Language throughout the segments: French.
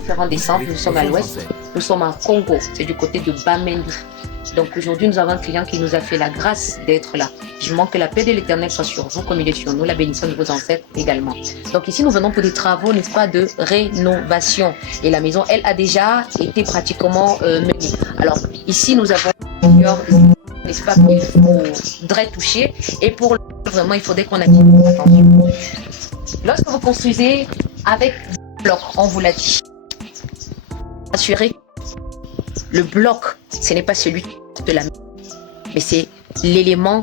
différentes descentes. Nous sommes à l'ouest, nous sommes à Congo, c'est du côté de Bamendu. Donc aujourd'hui, nous avons un client qui nous a fait la grâce d'être là. Vivement que la paix de l'Éternel soit sur vous comme il est sur nous, la bénédiction de vos ancêtres également. Donc ici, nous venons pour des travaux, n'est-ce pas, de rénovation. Et la maison, elle, a déjà été pratiquement menée. Alors ici, nous avons plusieurs, n'est-ce pas, qu'il faudrait toucher. Et pour le vraiment, il faudrait qu'on attire attention. Lorsque vous construisez avec bloc, on vous l'a dit, assurez le bloc, ce n'est pas celui de la maison, mais c'est l'élément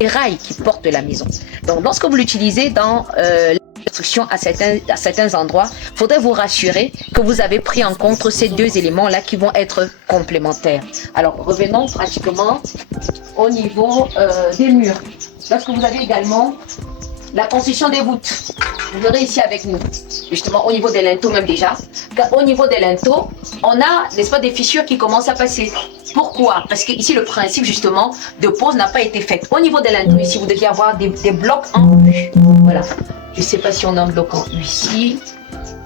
ferraille qui porte la maison. Donc, lorsque vous l'utilisez dans la construction à certains endroits, il faudrait vous rassurer que vous avez pris en compte ces deux éléments-là qui vont être complémentaires. Alors, revenons pratiquement au niveau des murs. Lorsque vous avez également la construction des voûtes, vous verrez ici avec nous, justement au niveau des linteaux même déjà, qu'au niveau des linteaux, on a, n'est-ce pas, des fissures qui commencent à passer. Pourquoi? Parce que ici le principe justement de pose n'a pas été fait. Au niveau des linteaux, ici vous deviez avoir des blocs en U. Voilà. Je ne sais pas si on a un bloc en U ici.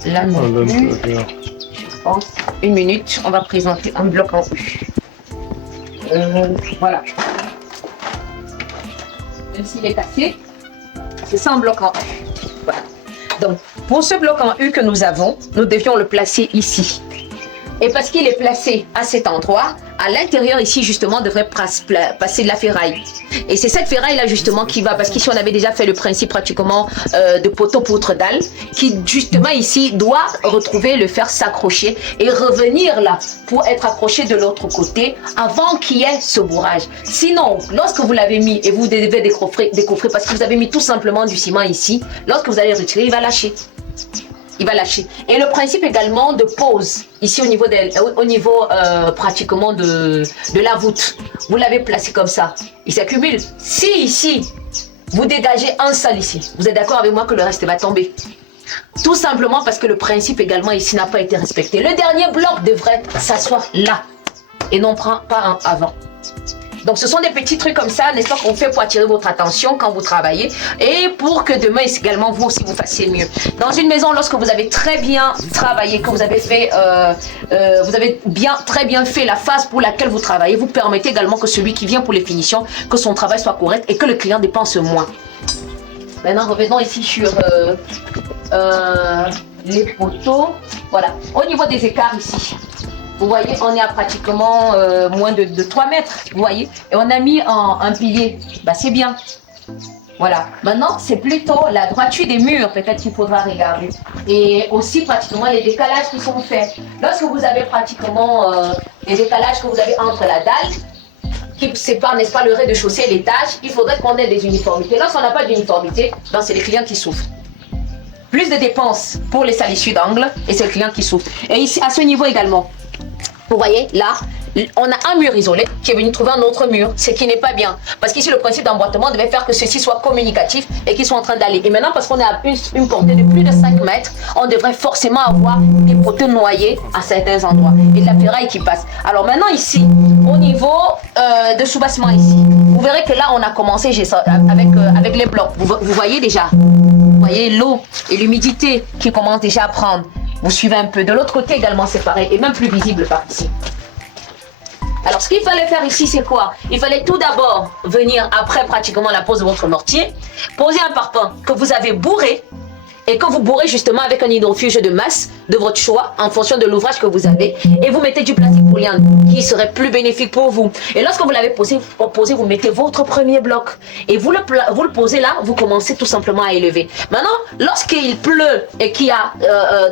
Là non plus. Je pense. Une minute, on va présenter un bloc en U. Voilà. Même s'il est cassé, c'est ça un bloc en U. Voilà. Donc, pour ce bloc en U que nous avons, nous devions le placer ici. Et parce qu'il est placé à cet endroit, à l'intérieur ici justement devrait passer de la ferraille. Et c'est cette ferraille là justement qui va, parce qu'ici on avait déjà fait le principe pratiquement de poteau poutre dalle, qui justement ici doit retrouver le fer s'accrocher et revenir là pour être accroché de l'autre côté avant qu'il y ait ce bourrage. Sinon, lorsque vous l'avez mis et vous devez décoffrer parce que vous avez mis tout simplement du ciment ici, lorsque vous allez retirer, il va lâcher. Il va lâcher. Et le principe également de pose, ici au niveau, pratiquement de la voûte, vous l'avez placé comme ça, il s'accumule. Si ici, vous dégagez un sol ici, vous êtes d'accord avec moi que le reste va tomber. Tout simplement parce que le principe également ici n'a pas été respecté. Le dernier bloc devrait s'asseoir là et non pas en avant. Donc ce sont des petits trucs comme ça, n'est-ce pas, qu'on fait pour attirer votre attention quand vous travaillez et pour que demain également vous aussi vous fassiez mieux. Dans une maison, lorsque vous avez très bien travaillé, que vous avez fait, très bien fait la phase pour laquelle vous travaillez, vous permettez également que celui qui vient pour les finitions, que son travail soit correct et que le client dépense moins. Maintenant revenons ici sur les poteaux. Voilà, au niveau des écarts ici. Vous voyez, on est à pratiquement moins de 3 mètres, vous voyez. Et on a mis un pilier, bah, c'est bien. Voilà, maintenant c'est plutôt la droiture des murs, peut-être qu'il faudra regarder. Et aussi pratiquement les décalages qui sont faits. Lorsque vous avez pratiquement les décalages que vous avez entre la dalle, qui sépare, n'est-ce pas, le rez-de-chaussée et l'étage, il faudrait qu'on ait des uniformités. Lorsqu'on n'a pas d'uniformité, c'est les clients qui souffrent. Plus de dépenses pour les salissures d'angle et c'est le client qui souffre. Et ici, à ce niveau également, vous voyez, là, on a un mur isolé qui est venu trouver un autre mur, ce qui n'est pas bien. Parce qu'ici, le principe d'emboîtement devait faire que ceci soit communicatif et qu'ils soient en train d'aller. Et maintenant, parce qu'on est à une portée de plus de 5 mètres, on devrait forcément avoir des poteaux noyés à certains endroits et de la ferraille qui passe. Alors maintenant, ici, au niveau de soubassement ici, vous verrez que là, on a commencé avec les blocs. Vous voyez déjà, vous voyez l'eau et l'humidité qui commencent déjà à prendre. Vous suivez un peu. De l'autre côté également, c'est pareil. Et même plus visible par ici. Alors, ce qu'il fallait faire ici, c'est quoi? Il fallait tout d'abord venir, après pratiquement la pose de votre mortier, poser un parpaing que vous avez bourré et que vous bourrez justement avec un hydrofuge de masse de votre choix en fonction de l'ouvrage que vous avez et vous mettez du plastique polyandre qui serait plus bénéfique pour vous. Et lorsque vous l'avez posé, vous mettez votre premier bloc et vous le posez là, vous commencez tout simplement à élever. Maintenant, lorsqu'il pleut et qu'il y a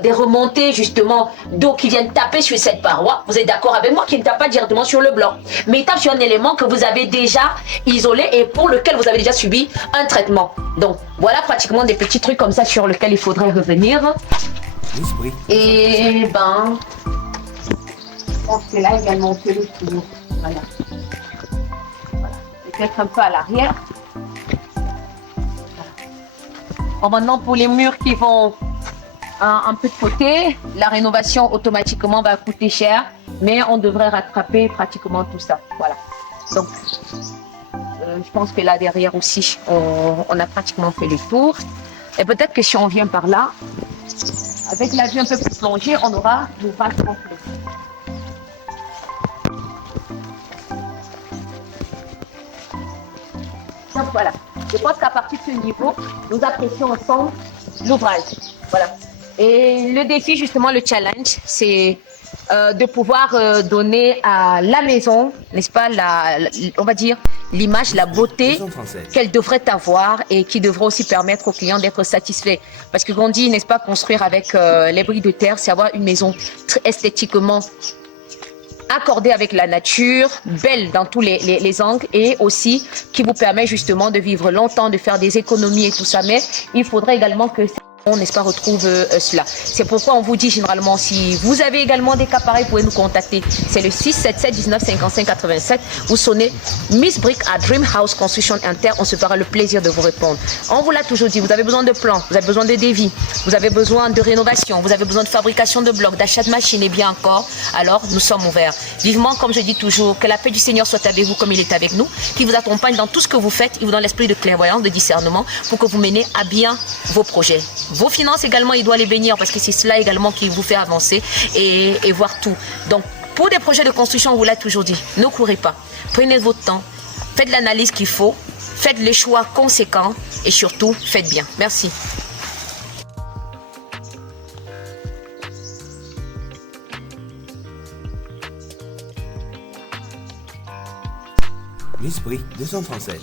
des remontées justement d'eau qui viennent taper sur cette paroi, vous êtes d'accord avec moi qu'il ne tape pas directement sur le bloc, mais il tape sur un élément que vous avez déjà isolé et pour lequel vous avez déjà subi un traitement. Donc, voilà pratiquement des petits trucs comme ça sur lesquels il faudrait revenir. Et ben, je pense que là également on peut le tour. Voilà. Peut-être un peu à l'arrière. Bon, maintenant pour les murs qui vont un peu de côté, la rénovation automatiquement va coûter cher, mais on devrait rattraper pratiquement tout ça. Voilà. Donc, je pense que là derrière aussi, on a pratiquement fait le tour. Et peut-être que si on vient par là, avec la vue un peu plus plongée, on aura l'ouvrage complet. Donc voilà, je pense qu'à partir de ce niveau, nous apprécions ensemble l'ouvrage. Voilà. Et le défi, justement, le challenge, c'est de pouvoir donner à la maison, n'est-ce pas, on va dire, l'image, la beauté qu'elle devrait avoir et qui devrait aussi permettre aux clients d'être satisfaits. Parce que qu'on dit, n'est-ce pas, construire avec les briques de terre, c'est avoir une maison très esthétiquement accordée avec la nature, belle dans tous les angles et aussi qui vous permet justement de vivre longtemps, de faire des économies et tout ça. Mais il faudrait également que on, n'est-ce pas, retrouve cela. C'est pourquoi on vous dit généralement, si vous avez également des cas pareils, vous pouvez nous contacter. C'est le 677 19 55 87. Vous sonnez Miss Brick à Dream House Construction Inter. On se fera le plaisir de vous répondre. On vous l'a toujours dit, vous avez besoin de plans, vous avez besoin de devis, vous avez besoin de rénovation, vous avez besoin de fabrication de blocs, d'achat de machines et bien encore. Alors, nous sommes ouverts. Vivement, comme je dis toujours, que la paix du Seigneur soit avec vous comme il est avec nous, qui vous accompagne dans tout ce que vous faites, il vous donne l'esprit de clairvoyance, de discernement pour que vous menez à bien vos projets. Vos finances également, il doit les bénir parce que c'est cela également qui vous fait avancer et voir tout. Donc, pour des projets de construction, on vous l'a toujours dit, ne courez pas. Prenez votre temps, faites l'analyse qu'il faut, faites les choix conséquents et surtout, faites bien. Merci. Miss Brick 237.